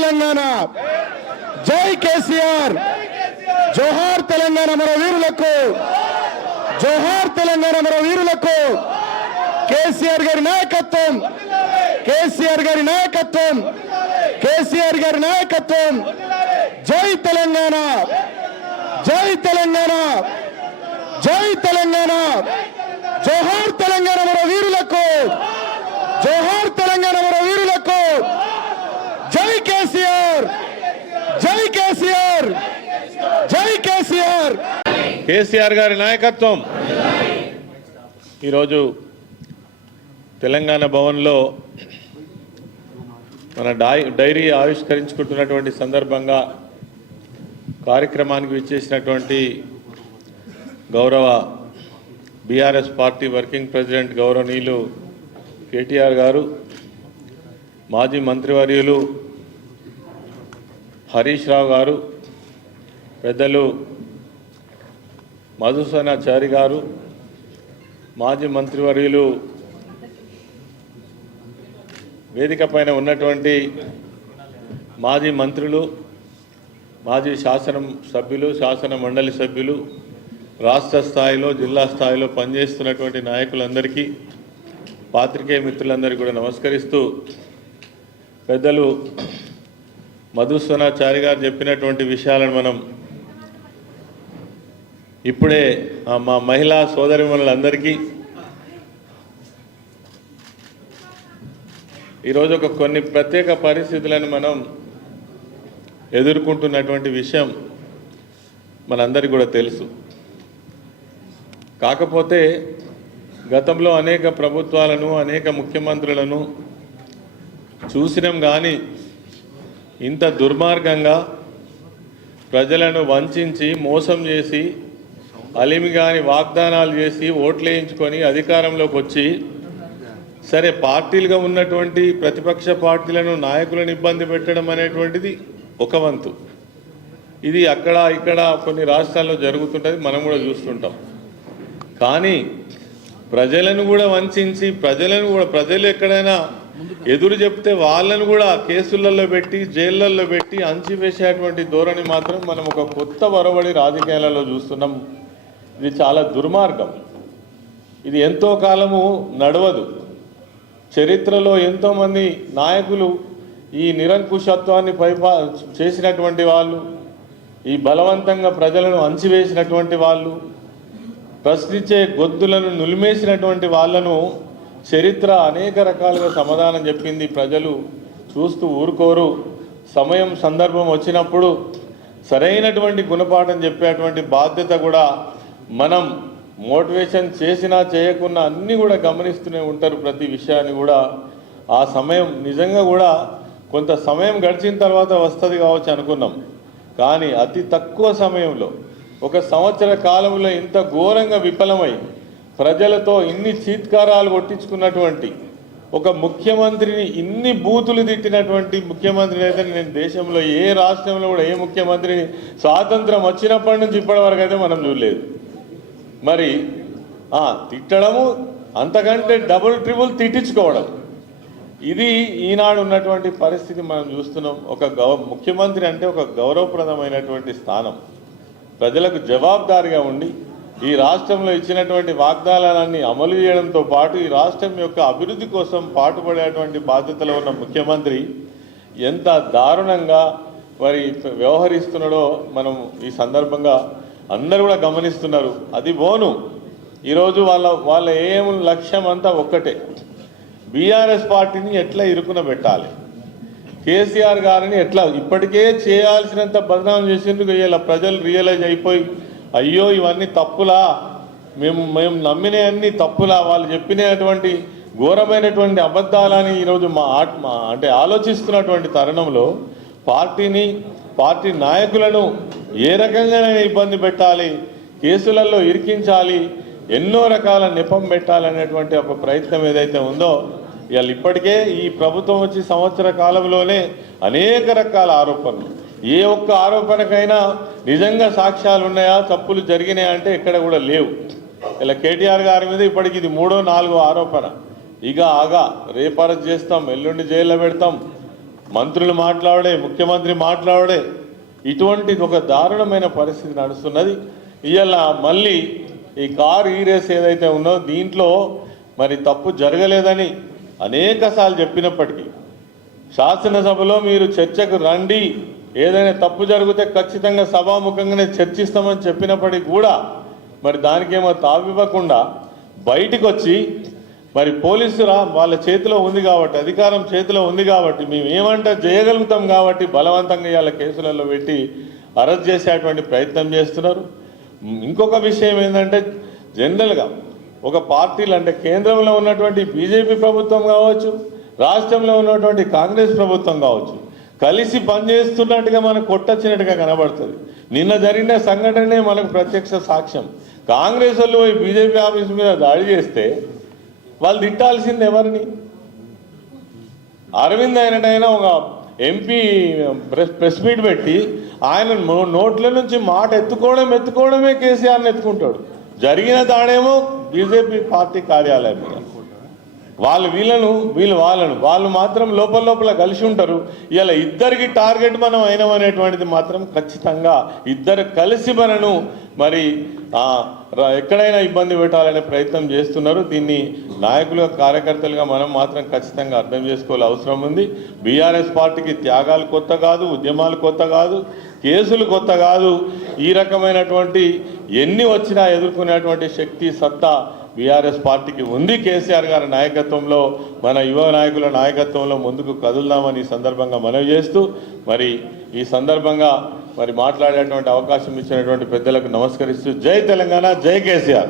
తెలంగాణ, జై కేసీఆర్, జోహార్ తెలంగాణ మన వీరులకు, జోహార్ తెలంగాణ మన వీరులకు. కేసీఆర్ గారి నాయకత్వం, కేసీఆర్ గారి నాయకత్వం, కేసీఆర్ గారి నాయకత్వం. జై తెలంగాణ, జై తెలంగాణ, జై తెలంగాణ. జోహార్ తెలంగాణ మన వీరులకు, జోహార్ తెలంగాణ మన వీరులకు. జై కేసీఆర్, జై కేసీఆర్, జై కేసీఆర్. కేసీఆర్ గారి నాయకత్వం. ఈరోజు తెలంగాణ భవన్లో మన డైరీ ఆవిష్కరించుకుంటున్నటువంటి సందర్భంగా కార్యక్రమానికి విచ్చేసినటువంటి గౌరవ బీఆర్ఎస్ పార్టీ వర్కింగ్ ప్రెసిడెంట్ గౌరవనీయులు కేటీఆర్ గారు, మాజీ మంత్రివర్యులు హరీష్ రావు గారు, పెద్దలు మధుసూదనాచారి గారు, మాజీ మంత్రివర్యులు, వేదిక పైన ఉన్నటువంటి మాజీ మంత్రులు, మాజీ శాసన సభ్యులు, శాసన మండలి సభ్యులు, రాష్ట్ర స్థాయిలో జిల్లా స్థాయిలో పనిచేస్తున్నటువంటి నాయకులందరికీ, పాత్రికేయ మిత్రులందరికీ కూడా నమస్కరిస్తూ, పెద్దలు మధుసూదనాచారి గారు చెప్పినటువంటి విషయాలను మనం ఇప్పుడే మా మహిళా సోదరిమణులందరికీ ఈరోజు కొన్ని ప్రత్యేక పరిస్థితులను మనం ఎదుర్కొంటున్నటువంటి విషయం మనందరికీ కూడా తెలుసు. కాకపోతే గతంలో అనేక ప్రభుత్వాలను, అనేక ముఖ్యమంత్రులను చూసినాం, కానీ ఇంత దుర్మార్గంగా ప్రజలను వంచి మోసం చేసి అలిమిగాని వాగ్దానాలు చేసి ఓట్లేయించుకొని అధికారంలోకి వచ్చి, సరే పార్టీలుగా ఉన్నటువంటి ప్రతిపక్ష పార్టీలను, నాయకులను ఇబ్బంది పెట్టడం అనేటువంటిది ఒక వంతు. ఇది అక్కడ ఇక్కడ కొన్ని రాష్ట్రాల్లో జరుగుతుంటుంది, మనం కూడా చూస్తుంటాం. కానీ ప్రజలను కూడా వంచి, ప్రజలు ఎక్కడైనా ఎదురు చెప్తే వాళ్ళను కూడా కేసులలో పెట్టి, జైళ్ళల్లో పెట్టి అంచివేసేటువంటి ధోరణి మాత్రం మనం ఒక కొత్త వరవడి రాజకీయాలలో చూస్తున్నాం. ఇది చాలా దుర్మార్గం. ఇది ఎంతో కాలము నడవదు. చరిత్రలో ఎంతోమంది నాయకులు ఈ నిరంకుశత్వాన్ని చేసినటువంటి వాళ్ళు, ఈ బలవంతంగా ప్రజలను అంచివేసినటువంటి వాళ్ళు, ప్రశ్నించే గొంతులను నులిమేసినటువంటి వాళ్ళను చరిత్ర అనేక రకాలుగా సమాధానం చెప్పింది. ప్రజలు చూస్తూ ఊరుకోరు. సమయం సందర్భం వచ్చినప్పుడు సరైనటువంటి గుణపాఠం చెప్పేటువంటి బాధ్యత కూడా మనం మోటివేషన్ చేసినా చేయకున్నా అన్నీ కూడా గమనిస్తూనే ఉంటారు. ప్రతి విషయాన్ని కూడా ఆ సమయం నిజంగా కూడా కొంత సమయం గడిచిన తర్వాత వస్తుంది కావచ్చు అనుకున్నాం. కానీ అతి తక్కువ సమయంలో, 1 సంవత్సర కాలంలో ఇంత ఘోరంగా విఫలమై ప్రజలతో ఇన్ని చీత్కారాలు కొట్టించుకున్నటువంటి ఒక ముఖ్యమంత్రిని, ఇన్ని బూతులు తిట్టినటువంటి ముఖ్యమంత్రిని అయితే నేను దేశంలో ఏ రాష్ట్రంలో కూడా ఏ ముఖ్యమంత్రిని స్వాతంత్రం వచ్చినప్పటి నుంచి ఇప్పటి వరకు అయితే మనం చూడలేదు. మరి తిట్టడము, అంతకంటే డబుల్ ట్రిబుల్ తిట్టించుకోవడం, ఇది ఈనాడు ఉన్నటువంటి పరిస్థితి మనం చూస్తున్నాం. ముఖ్యమంత్రి అంటే ఒక గౌరవప్రదమైనటువంటి స్థానం. ప్రజలకు జవాబుదారీగా ఉండి ఈ రాష్ట్రంలో ఇచ్చినటువంటి వాగ్దానాలన్నీ అమలు చేయడంతో పాటు ఈ రాష్ట్రం యొక్క అభివృద్ధి కోసం పాటుపడేటువంటి బాధ్యతలో ఉన్న ముఖ్యమంత్రి ఎంత దారుణంగా మరి వ్యవహరిస్తున్నాడో మనం ఈ సందర్భంగా అందరూ కూడా గమనిస్తున్నారు. అది బోను. ఈరోజు వాళ్ళ ఏం లక్ష్యం అంతా ఒక్కటే, బీఆర్ఎస్ పార్టీని ఎట్లా ఇరుకున పెట్టాలి, కేసీఆర్ గారిని ఎట్లా ఇప్పటికే చేయాల్సినంత బదనాం చేసేందుకు ఇలా ప్రజలు రియలైజ్ అయిపోయి, అయ్యో ఇవన్నీ తప్పులా, మేము నమ్మినవన్నీ తప్పులా, వాళ్ళు చెప్పినటువంటి ఘోరమైనటువంటి అబద్ధాలని ఈరోజు అంటే ఆలోచిస్తున్నటువంటి తరుణంలో పార్టీ నాయకులను ఏ రకంగానైనా ఇబ్బంది పెట్టాలి, కేసులలో ఇరికించాలి, ఎన్నో రకాల నెపం పెట్టాలనేటువంటి ఒక ప్రయత్నం ఏదైతే ఉందో, ఇవాళ ఇప్పటికే ఈ ప్రభుత్వం వచ్చి సంవత్సర కాలంలోనే అనేక రకాల ఆరోపణలు, ఏ ఒక్క ఆరోపణకైనా నిజంగా సాక్ష్యాలు ఉన్నాయా, తప్పులు జరిగినాయా అంటే ఎక్కడ కూడా లేవు. ఇలా కేటీఆర్ గారి మీద ఇప్పటికి ఇది 3వ 4వ ఆరోపణ. ఇక రేపు అరెస్ట్ చేస్తాం, ఎల్లుండి జైల్లో పెడతాం, మంత్రులు మాట్లాడే, ముఖ్యమంత్రి మాట్లాడే, ఇటువంటి ఒక దారుణమైన పరిస్థితి నడుస్తున్నది. ఇవాళ మళ్ళీ ఈ కారు ఈ రేస్ ఏదైతే ఉందో దీంట్లో మరి తప్పు జరగలేదని అనేకసార్లు చెప్పినప్పటికీ శాసనసభలో మీరు చర్చకు రండి, ఏదైనా తప్పు జరిగితే ఖచ్చితంగా సభాముఖంగానే చర్చిస్తామని చెప్పినప్పటికీ కూడా మరి దానికేమో తావివ్వకుండా బయటికి వచ్చి మరి పోలీసురా వాళ్ళ చేతిలో ఉంది కాబట్టి, అధికారం చేతిలో ఉంది కాబట్టి, మేము ఏమంటే చేయగలుగుతాం కాబట్టి బలవంతంగా ఇవాళ కేసులలో పెట్టి అరెస్ట్ చేసేటువంటి ప్రయత్నం చేస్తున్నారు. ఇంకొక విషయం ఏంటంటే జనరల్గా ఒక పార్టీలు అంటే కేంద్రంలో ఉన్నటువంటి బీజేపీ ప్రభుత్వం కావచ్చు, రాష్ట్రంలో ఉన్నటువంటి కాంగ్రెస్ ప్రభుత్వం కావచ్చు, కలిసి పనిచేస్తున్నట్టుగా మనకు కొట్టొచ్చినట్టుగా కనబడుతుంది. నిన్న జరిగిన సంఘటనే మనకు ప్రత్యక్ష సాక్ష్యం. కాంగ్రెస్ వాళ్ళు పోయి బీజేపీ ఆఫీస్ మీద దాడి చేస్తే వాళ్ళు తిట్టాల్సింది ఎవరిని? అరవింద్ అయినట్టయినా ఒక ఎంపీ ప్రెస్ మీట్ పెట్టి ఆయన నోట్ల నుంచి మాట ఎత్తుకోవడమే కేసీఆర్ని ఎత్తుకుంటాడు. జరిగిన దాడేమో బీజేపీ పార్టీ కార్యాలయం మీద. వాళ్ళు మాత్రం లోపల కలిసి ఉంటారు. ఇలా ఇద్దరికి టార్గెట్ మనం అయినామనేటువంటిది మాత్రం ఖచ్చితంగా ఇద్దరు కలిసి మనను మరి ఎక్కడైనా ఇబ్బంది పెట్టాలనే ప్రయత్నం చేస్తున్నారు. దీన్ని నాయకులుగా కార్యకర్తలుగా మనం మాత్రం ఖచ్చితంగా అర్థం చేసుకోవాల్సిన అవసరం ఉంది. బీఆర్ఎస్ పార్టీకి త్యాగాలు కొత్త కాదు, ఉద్యమాలు కొత్త కాదు, కేసులు కొత్త కాదు. ఈ రకమైనటువంటి ఎన్ని వచ్చినా ఎదుర్కొనేటువంటి శక్తి సత్తా బీఆర్ఎస్ పార్టీకి ఉంది. కేసీఆర్ గారి నాయకత్వంలో, మన యువ నాయకుల నాయకత్వంలో ముందుకు కదులుదామని ఈ సందర్భంగా మనవి చేస్తూ మరి ఈ సందర్భంగా మరి మాట్లాడేటువంటి అవకాశం ఇచ్చినటువంటి పెద్దలకు నమస్కరిస్తూ జై తెలంగాణ, జై కేసీఆర్.